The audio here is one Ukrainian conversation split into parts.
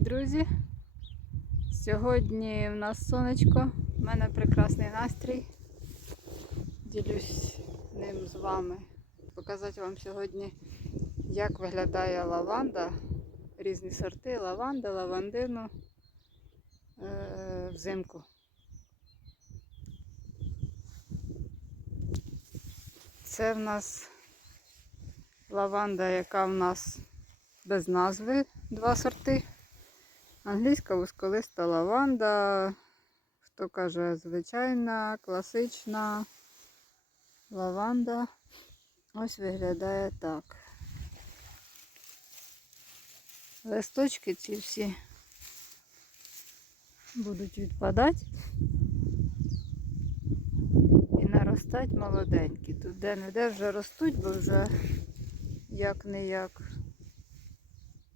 друзі! Сьогодні в нас сонечко, в мене прекрасний настрій. Ділюсь ним з вами. Показати вам сьогодні, як виглядає лаванда, різні сорти лаванди, лавандину е- взимку. Це в нас лаванда, яка в нас без назви, два сорти. Англійська вузьколиста лаванда. Хто каже звичайна, класична лаванда. Ось виглядає так. Листочки ці всі будуть відпадати і наростати молоденькі. Тут де-не-де вже ростуть, бо вже як не як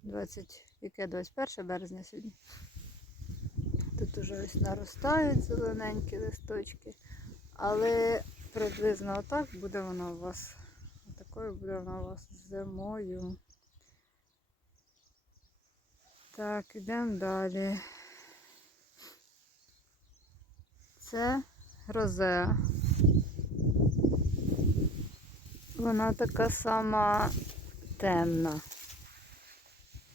20, яке 21 березня сьогодні. Тут уже ось наростають зелененькі листочки, але приблизно отак буде вона у вас. Такою буде вона у вас зимою. Так, йдемо далі. Це розеа. Вона така сама темна.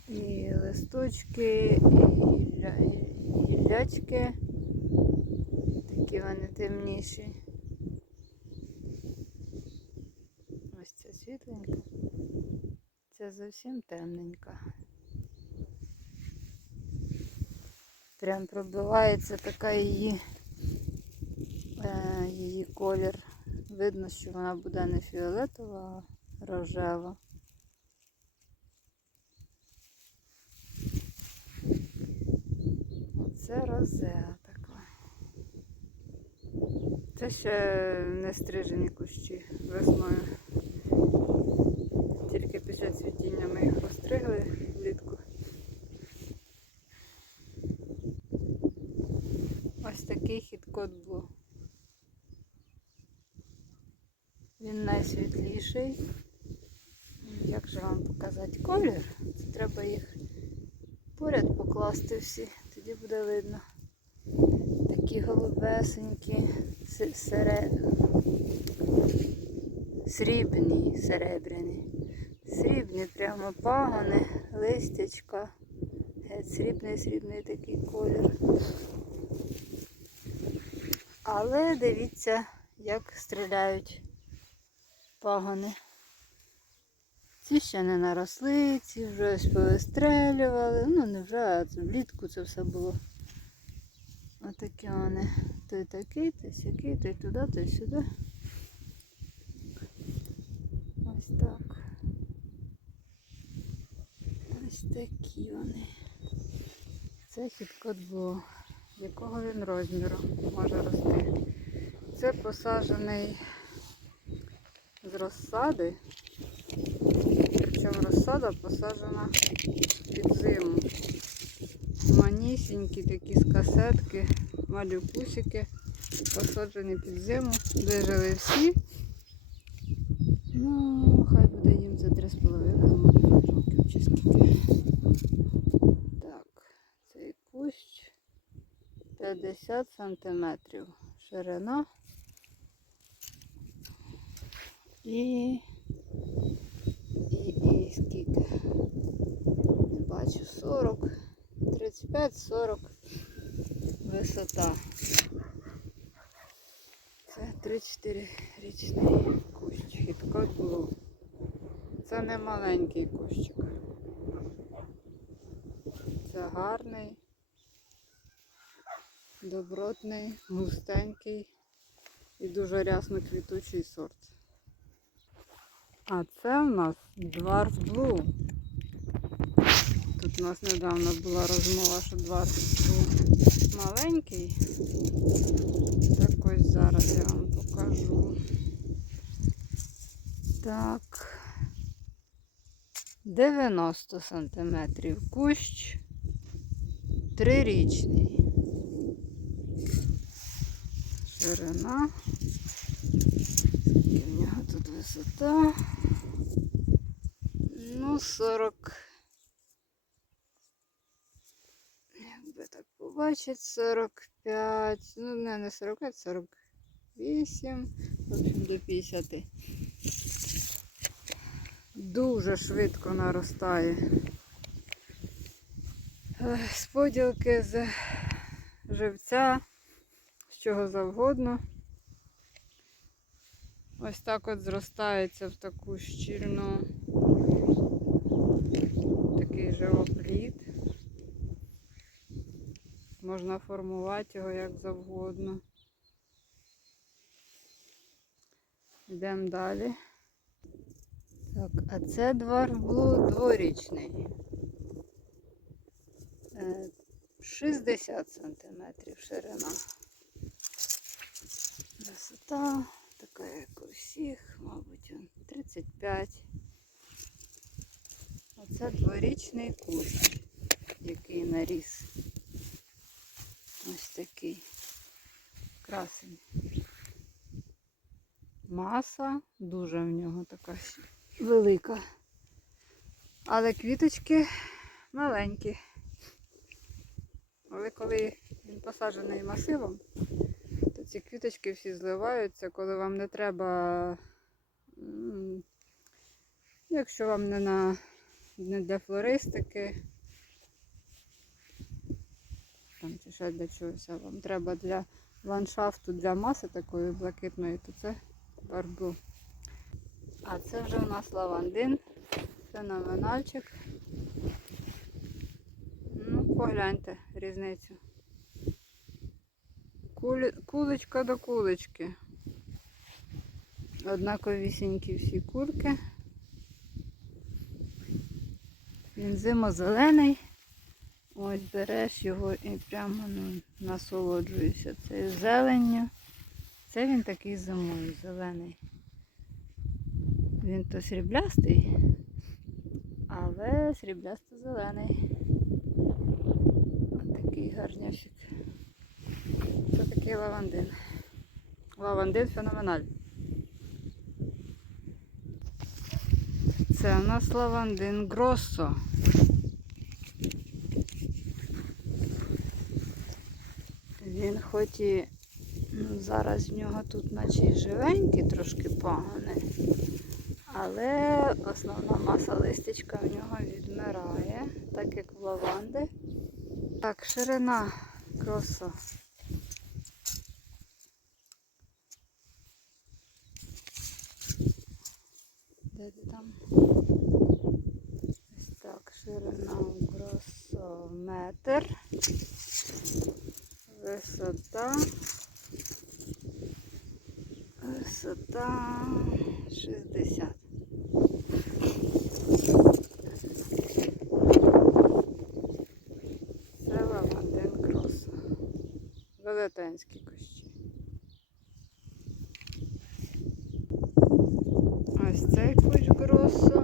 І листочки, і гіллячки. Такі вони темніші. Ось ця світленька. Це зовсім темненька. Прям пробивається така її, е, її колір. Видно, що вона буде не фіолетова, а рожева. Оце розеа така. Це ще не стрижені кущі весною. Тільки після цвітіння ми їх постригли влітку. Ось такий хід-код був. Він найсвітліший. Як же вам показати колір? Це треба їх поряд покласти всі, тоді буде видно. Такі голубесенькі, сере... срібні, серебряні. Срібні прямо пагони, листячка. Срібний, срібний такий колір. Але дивіться, як стріляють пагони. Ці ще не наросли, ці вже ось повистрелювали. Ну не вже, а влітку це все було. Отакі вони. Той такий, той сякий, той туди, той сюди. Ось так. Ось такі вони. Це хіткот було. Якого він розміру може рости? Це посаджений з розсади. Причому розсада посаджена під зиму. Манісінькі такі з касетки, малюкусики, посаджені під зиму. Вижили всі. Ну, хай буде їм за 3,5 мабуть, років чи. Так, цей кущ 50 сантиметрів ширина. І і, і скільки? Не бачу, 40, 35-40 висота. Це 3-4 річний кущ. Хіткот було. Це не маленький кущик. Це гарний, добротний, густенький і дуже рясно квітучий сорт. А це в нас Dwarf Blue. Тут у нас недавно була розмова, що Dwarf Blue маленький. Так ось зараз я вам покажу. Так. 90 сантиметрів кущ. Трирічний. Ширина. Тут висота? Ну, 40. би так побачити, 45, ну не, не 45, 48, в общем, до 50. Дуже швидко наростає. Ех, З поділки з живця, з чого завгодно. Ось так от зростається в таку щільну такий живоплід. Можна формувати його як завгодно. Йдемо далі. Так, а це двор дворічний. Е, 60 сантиметрів ширина. Висота, така як у всіх, мабуть, 35. Оце дворічний кущ, який наріс. Ось такий красень. Маса дуже в нього така велика. Але квіточки маленькі. Але коли він посаджений масивом, то ці квіточки всі зливаються, коли вам не треба, якщо вам не, на, не для флористики, там чи ще для чогось, а вам треба для ландшафту, для маси такої блакитної, то це барбу. А це вже у нас лавандин, феноменальчик. Ну, погляньте різницю. Кулі... Кулечка до кулечки. Однаковісінькі всі кульки. Він зимозелений. Ось береш його і прямо ну, насолоджуєшся цією зеленню. Це він такий зимою зелений. Він то сріблястий, але сріблясто-зелений. Ось такий гарняшик. Це такий лавандин. Лавандин феноменаль. Це у нас лавандин Гроссо. Він хоч і ну, зараз в нього тут наче й живенькі трошки пагони, але основна маса листячка в нього відмирає, так як в лаванди. Так, ширина кросо. Де ти там? Ось так, ширина кросо метр. Висота. Висота 60. Це лавандин крос. Велетенські кущі. Ось цей кущ гросо.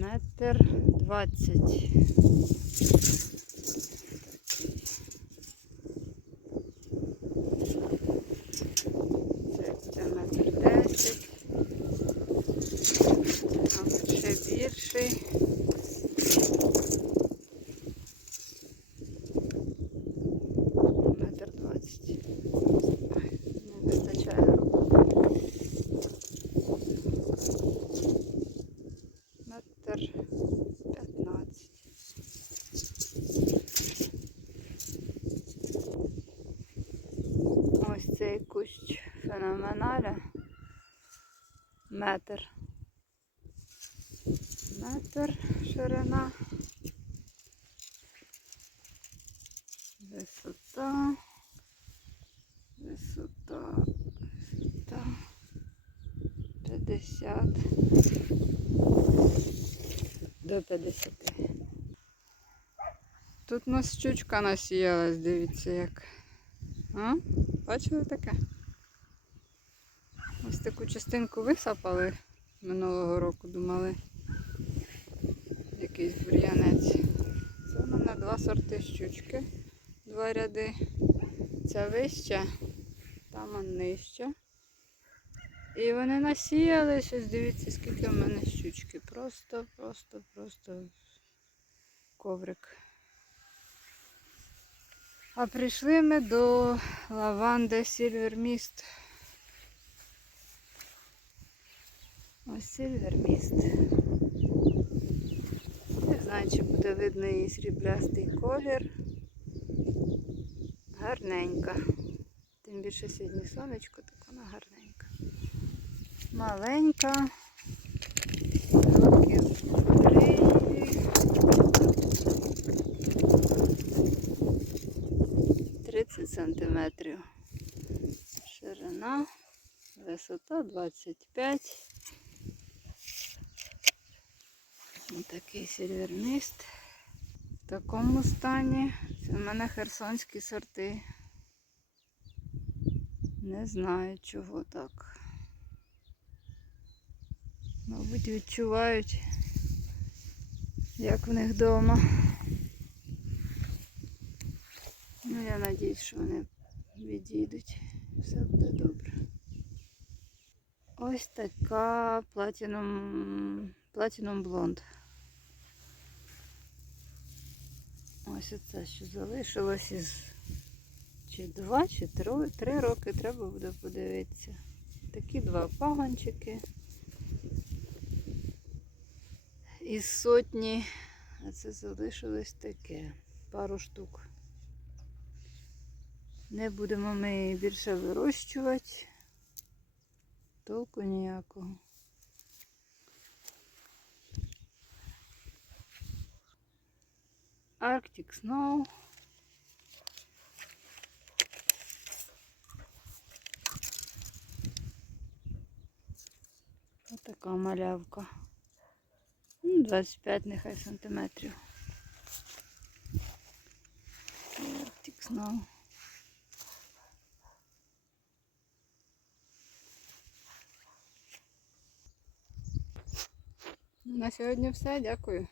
Метр двадцять. Це буде метр десять. Це, мабуть, ще більший. Метр двадцять. Ой, Не вистачає. Метр п'ятнадцять. Ось цей кущ феноменаля. Метр. Метр ширина. Висота. Висота. Висота. 50. До 50. Тут у нас щучка насіялась, дивіться як. А? Бачили таке? Ось таку частинку висапали минулого року, думали. Якийсь бур'янець. Це в мене два сорти щучки, два ряди. Ця вища, там нижча. І вони насіялись, ось дивіться, скільки в мене щучки. Просто, просто, просто коврик. А прийшли ми до лаванди Сільвер Міст. Ось Сільвер Міст. Не знаю, чи буде видно її сріблястий колір. Гарненька. Тим більше сьогодні сонечко, так вона гарненька. Маленька. Три. 30 сантиметрів. Ширина, висота 25. Ось такий сільверміст. В такому стані. Це в мене херсонські сорти. Не знаю, чого так. Мабуть, відчувають, як в них вдома. Ну, я надіюсь, що вони відійдуть. Все буде добре. Ось така платіном, платіном блонд. Ось оце, що залишилось із чи два, чи три, три роки треба буде подивитися. Такі два пагончики. Із сотні, а це залишилось таке, пару штук. Не будемо ми більше вирощувати. Толку ніякого. Arctic Snow. Ось така малявка. Ну, 25 нехай сантиметрів. Arctic Snow. На сьогодні все. Дякую.